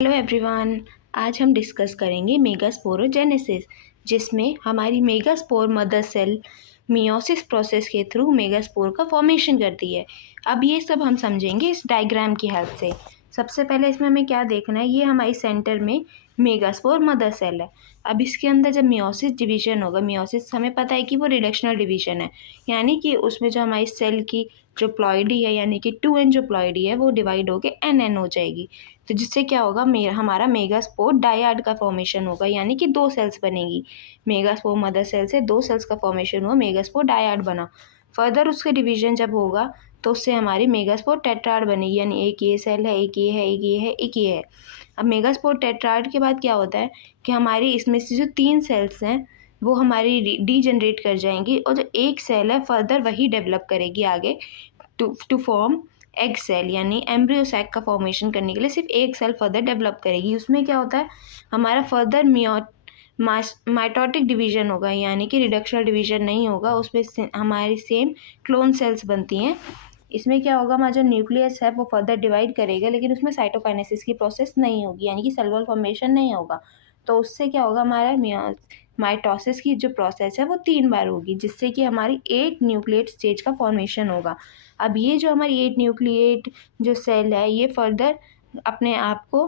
Hello everyone, आज हम discuss करेंगे मेगास्पोरोजेनेसिस, जिसमें हमारी megaspore mother cell meiosis process के थ्रू मेगास्पोर का फॉर्मेशन करती है। अब ये सब हम समझेंगे इस डायग्राम की हेल्प से। सबसे पहले इसमें हमें क्या देखना है, ये हमारी सेंटर में मेगास्पोर मदर सेल है। अब इसके अंदर जब मियोसिस डिवीजन होगा, मियोसिस हमें पता है कि वो रिडक्शनल डिवीजन है, यानी कि उसमें जो हमारी सेल की जो प्लॉइडी है यानी कि 2n जो प्लॉइडी है वो डिवाइड होकर nn हो जाएगी। तो जिससे क्या होगा, हमारा मेगास्पोर डायड का फॉर्मेशन होगा, यानी कि 2 सेल्स बनेगी। मेगास्पोर मदर सेल से 2 सेल्स का फॉर्मेशन हुआ, मेगास्पोर डायड बना। फर्दर उसके डिवीजन जब होगा तो उससे हमारी मेगास्पोर टेट्राड बनेगी, यानी एक ये सेल है, एक ये है, एक ये है, एक ये है। अब मेगास्पोर टेट्राड के बाद क्या होता है कि हमारी इसमें से जो 3 सेल्स हैं वो हमारी डीजनरेट कर जाएंगी, और जो एक सेल है फर्दर वही डेवलप करेगी आगे टू फॉर्म एग सेल, यानी एम्ब्रियो सैक का फॉर्मेशन करने के लिए सिर्फ एक सेल फर्दर डेवलप करेगी। उसमें क्या होता है, हमारा फर्दर माइटोटिक डिवीजन होगा, यानी कि रिडक्शनल डिवीजन नहीं होगा। उसमें हमारी सेम क्लोन सेल्स बनती हैं। इसमें क्या होगा, हमारा जो न्यूक्लियस है वो फर्दर डिवाइड करेगा, लेकिन उसमें साइटोकाइनेसिस की प्रोसेस नहीं होगी, यानी कि सेल वॉल फॉर्मेशन नहीं होगा। तो उससे क्या होगा, हमारा माइटोसिस की जो प्रोसेस है वो 3 बार होगी, जिससे कि हमारी 8 न्यूक्लिएट स्टेज का फॉर्मेशन होगा। अब ये जो हमारी 8 न्यूक्लिएट जो सेल है ये फर्दर अपने आप को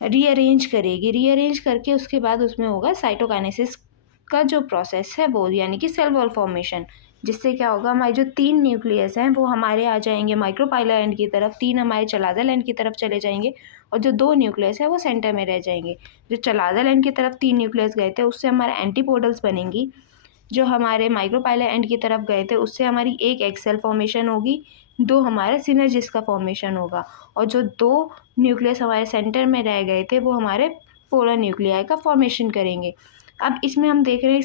रीअरेंज करेगी। रीअरेंज करके उसके बाद उसमें होगा साइटोकाइनेसिस का जो प्रोसेस है वो, यानी कि सेल वॉल फॉर्मेशन। जिससे क्या होगा, हमारे जो 3 न्यूक्लियस हैं वो हमारे आ जाएंगे माइक्रोपाइलर एंड की तरफ, 3 हमारे चलादल एंड की तरफ चले जाएंगे, और जो 2 न्यूक्लियस है वो सेंटर में रह जाएंगे। जो चलादल एंड की तरफ 3 न्यूक्लियस गए थे उससे हमारे एंटीपोडल्स बनेंगी। जो हमारे माइक्रोपाइलर एंड की तरफ गए थे उससे हमारी एक एक्सेल फॉर्मेशन होगी, 2 हमारे सिनर्जिस का फॉर्मेशन होगा, और जो 2 न्यूक्लियस हमारे सेंटर में रह गए थे वो हमारे पोलर न्यूक्लियाई का फॉर्मेशन करेंगे। अब इसमें हम देख रहे हैं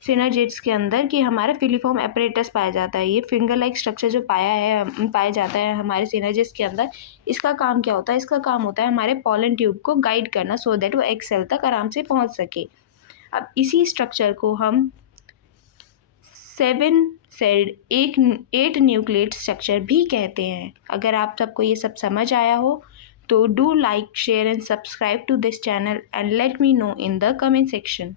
सिनर्जिट्स के अंदर कि हमारा फिलीफॉर्म एपरेटस पाया जाता है। ये फिंगर लाइक स्ट्रक्चर जो पाया जाता है हमारे सिनर्जिट्स के अंदर, इसका काम क्या होता है, इसका काम होता है हमारे पॉलन ट्यूब को गाइड करना, सो दैट वो एग सेल तक आराम से पहुंच सके। अब इसी स्ट्रक्चर को हम 7 सेल्ड 8 न्यूक्लिएट स्ट्रक्चर भी कहते हैं। अगर आप सबको ये सब समझ आया हो तो do like, share and subscribe to this channel and let me know in the comment section.